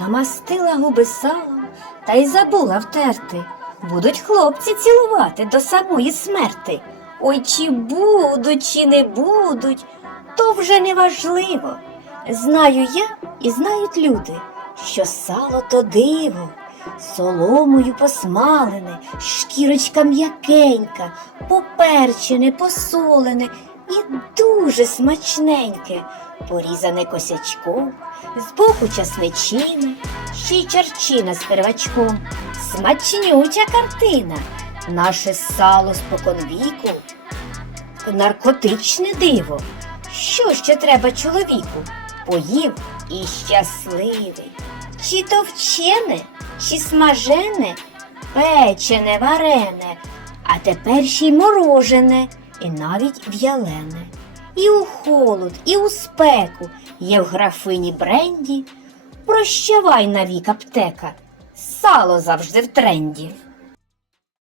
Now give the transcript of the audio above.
Намастила губи салом та й забула втерти. Будуть хлопці цілувати до самої смерти. Ой, чи будуть, чи не будуть, то вже не важливо. Знаю я і знають люди, що сало то диво, соломою посмалене, шкірочка м'якенька, поперчене, посолене і дуже смачненьке, порізане косячком, збоку часничина, ще й чарчина з первачком. Смачнюча картина. Наше сало споконвіку, наркотичне диво. Що ще треба чоловіку? Поїв і щасливий. Чи то вчене, чи смажене, печене, варене, а тепер ще й морожене, і навіть в'ялене. І у холод, і у спеку є в графині бренді. Прощавай навік аптека, сало завжди в тренді.